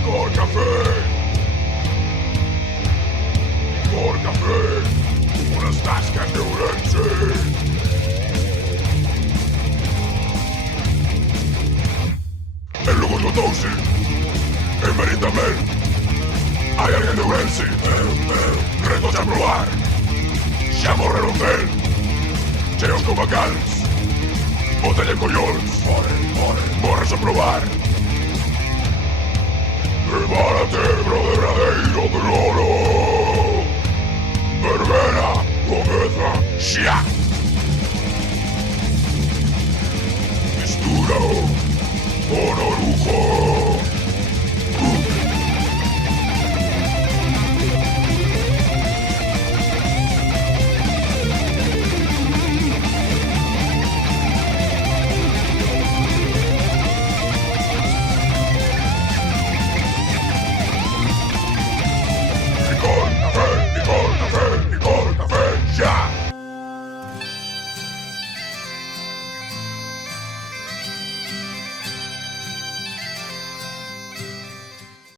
Licor café. Licor café. Unes tasques de Ourense. El Lugo notouse. En Meritamel. Hai alguén de Ourense. Retos a probar. Xa morre o cel. Cheos como cans. Bótalle collóns. Morres a probar. Prepárate, broderradeiro de oro. Verbena comeza xa.